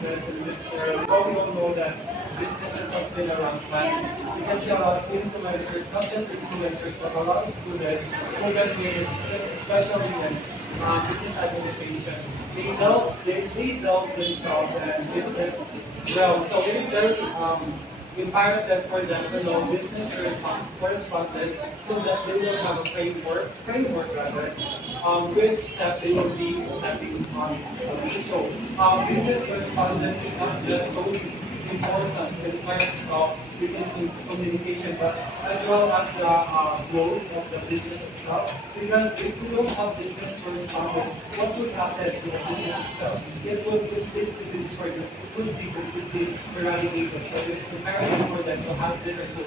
businesses in this world, we all know that business is something around money. Because influencers, not just influencers, but a lot of students, especially in business administration, they delve themselves in business realm. So it is very imperative for them to know business correspondence so that they will have a framework rather, which step they will be stepping on. So business correspondence is not just solely important in terms of business communication, but as well as the growth of the business itself. Because if we don't have business correspondence, what would happen to the business itself? It would completely destroy it. It would be completely eradicated. So it's imperative for them to have this and to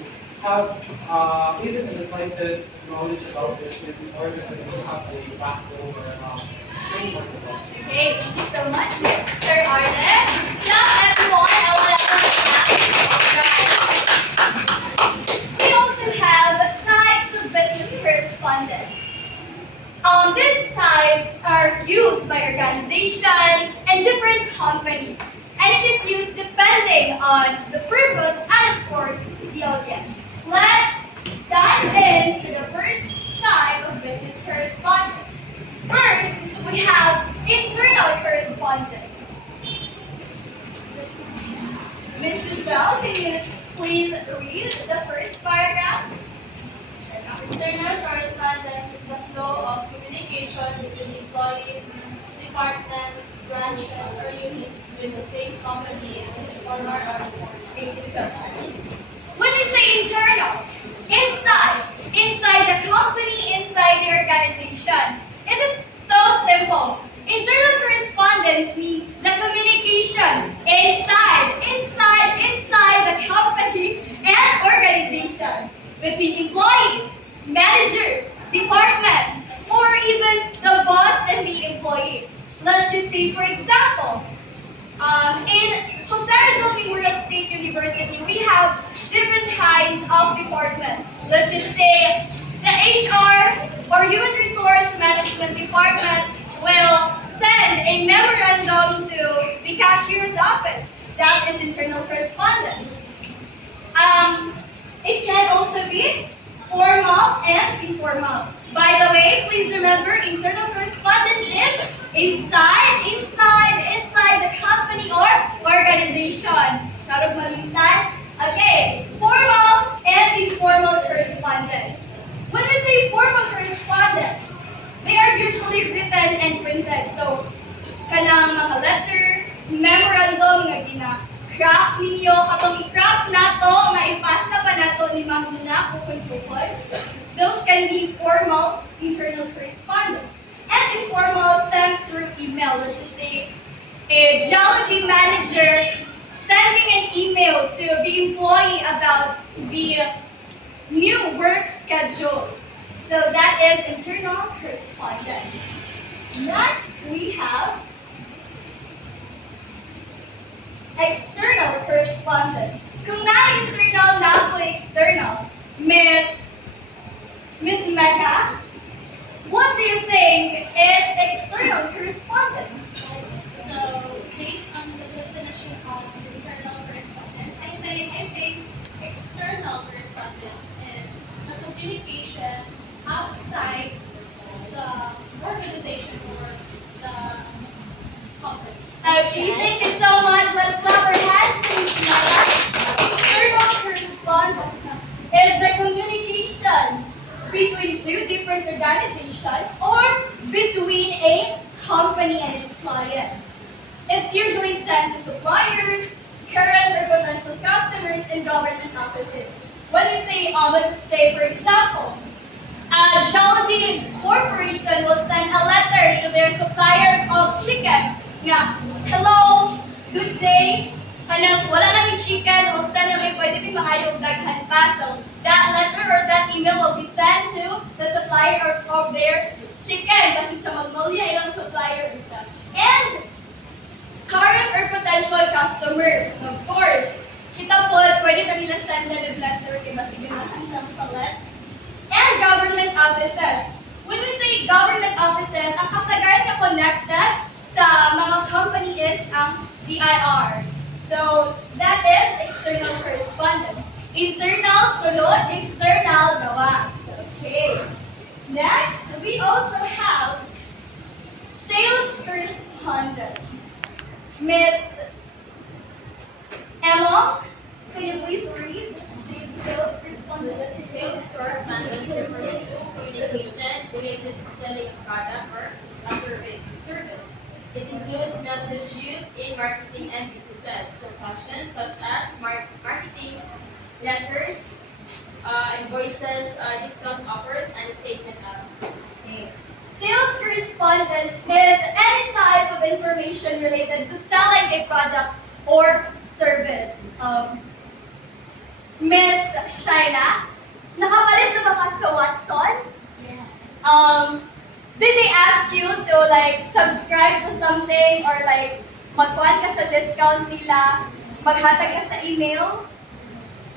have even in the slightest knowledge about this in order for them to have a backbone or framework about it. Okay, thank you so much, Mr. Arden. Now, everyone, I want to we also have types of business correspondence. These types are used by organization and different companies, and it is used depending on the purpose and, of course, the audience. Let's dive into the first type of business correspondence. First, we have internal correspondence. Ms. Michelle, can you please read the first paragraph? Internal correspondence is the flow of communication between employees, departments, branches, or units with the same company in the former or reporting. Thank you so much. When we say internal, inside the company, inside the organization, it is so simple. Internal correspondence means the communication inside the company and organization between employees, managers, departments, or even the boss and the employee. Let's just say, for example, in Jose Rizal Memorial State University, we have different kinds of departments. Let's just say the HR or Human Resource Management Department will send a memorandum to the cashier's office. That is internal correspondence. It can also be formal and informal. By the way, please remember internal correspondence is inside the company or organization. Sharap malintan. Okay, formal and informal correspondence. When we say formal correspondence, they are usually written and printed. So, kanang mga letter, memorandum nga gina-craft ninyo, katong i-craft nato, nga ipasa pa nato ni Mamuna, kukon-kukon. Those can be formal internal correspondence. And informal sent through email. Let's just say a Jollibee manager sending an email to the employee about the new work schedule. So that is internal correspondence. Next, we have external correspondence. Kung na-internal na po external, Miss Mecca, what do you think is external correspondence? So, based on the definition of internal correspondence, I think external correspondence is the communication outside the organization or the company. Okay, thank you so much. Let's clap our hands to Miss Mecca. External correspondence is the communication between two different organizations or between a company and its clients. It's usually sent to suppliers, current or potential customers, and government offices. When we say, let's say, for example, Jollibee Corporation will send a letter to their supplier of chicken. Nga, hello, good day. Kanang wala namin chicken, o tanong pwede din maayo og daghan pa. So that letter or that email will be sent to the supplier of their chicken. Kasi sa Magnolia, ilang supplier and stuff. And current or potential customers, of course. Kita po, pwede na nila send na letter kay masiginahan ng palet. And government offices. When we say government offices, ang kasagaran na connected sa mga company is ang DIR. So that is external correspondence. Internal sulod, external gawas. Okay. Next, we also have sales correspondence. Miss Emma, can you please read sales correspondence? Sales correspondence refers to communication related to selling a product or a service. It includes messages used in marketing and businesses transactions such as marketing letters, invoices, discounts, offers, and statement of. Okay. Sales correspondent is any type of information related to selling a product or service. Miss Shaina, nakapalit na ba ka sa Watsons? Did they ask you to like subscribe to something or like magkuhan ka sa discount nila, maghatag ka sa email?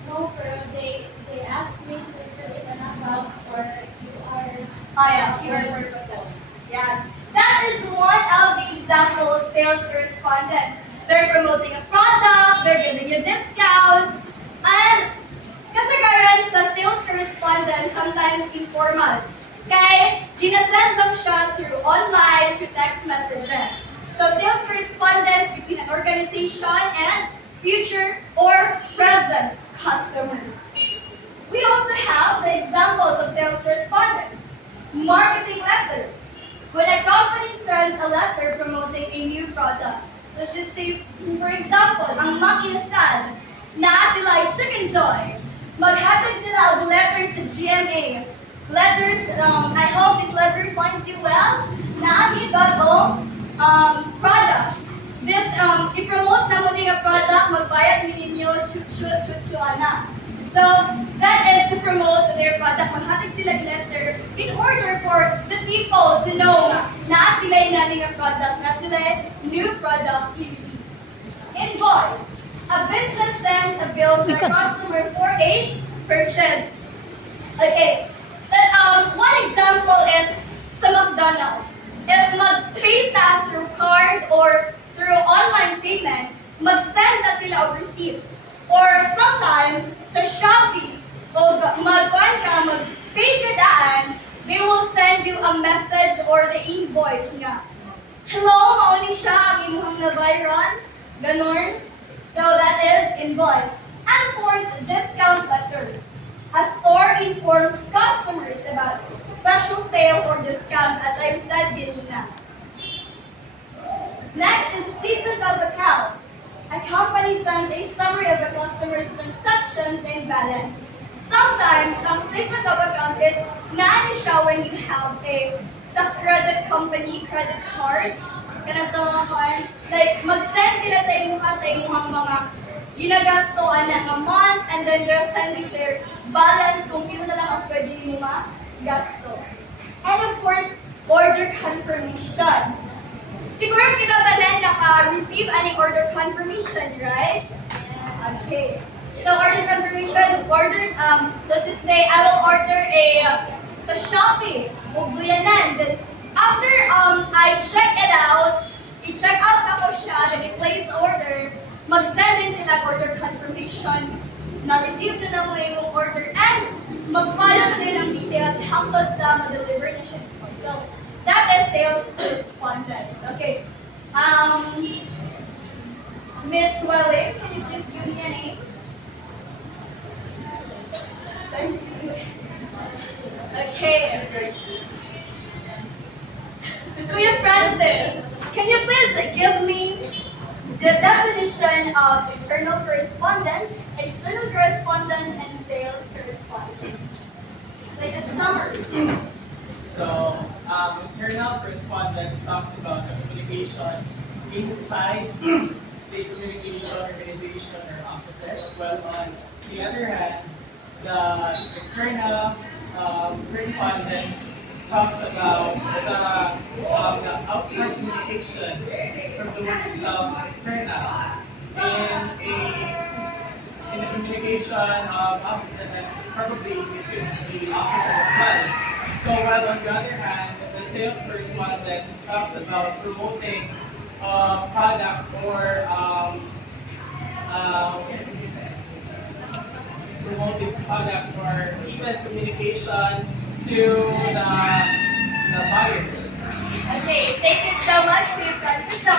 No, pero they asked me to create an account for QR. Yeah, QR purposes. Yes. That is one of the example of sales correspondence. They're promoting a product, they're giving you discounts, and kasagaran sa sales correspondence, sometimes informal. Kaya, ginasend lang siya through online, through text messages. So, sales correspondence between an organization and future or present customers. We also have the examples of sales correspondence. Marketing letter. When a company sends a letter promoting a new product, let's just say, for example, ang Makinasad, na sila ay Chicken Joy. Maghatag sila og letters sa GMA. Letters, I hope this letter finds you well. Naami bagong product. This, i-promote na mo nga product, magbayad mi ninyo, chu-chu, ana. So, that is to promote their product. Maghatag sila og letter in order for the people to know na sila yung nga product, na sila new product i-release. Invoice. A business sends a bill to a customer for a purchase. Okay. One example is sa McDonald's. If mag-pay ta through card or through online payment, mag-send na sila of receipt. Or sometimes, sa Shopee, o mag-pay ka daan, they will send you a message or the invoice nga. Hello, mauni siya ang imuhang nabayran. Ganon. So that is invoice. And of course, discount letter. A store informs customers about special sale or discount, as I've said kanina. Next is statement of account. A company sends a summary of a customer's transactions and balance. Sometimes, ang statement of account is naani siya when you have sa credit company, credit card. Kana sa mga kuan, like mag-send sila sa imuhang mga ginagastoan na nga month, and then they'll send you their balance kung pino na lang ang pwede mo gasto. And of course, order confirmation. Siguro kinatanan naka-receive any order confirmation, right? Okay. So order confirmation, let's just say I will order sa Shopee, ugbuyanan. Then after I check it out, i-check out ako siya, then i-place order, mag-send din sila order confirmation na receive na lang yung order and mag-follow na nilang details hangtod sa ma-deliver na siya. So, that is sales correspondence. Okay. Miss Welling, can you please give me a name? Okay. Kuya Francis, can you please give me the definition of internal correspondence, external correspondence, and sales correspondence? Like a summary. So, internal correspondence talks about the communication inside the communication organization or offices, while on the other hand, the external correspondence talks about the outside communication from the world itself, external, in the communication of office and then probably within the office as well. So while on the other hand, the sales correspondence talks about promoting products or um, promoting products or even communication to the buyers. Okay, thank you so much, Kuya Francis. So,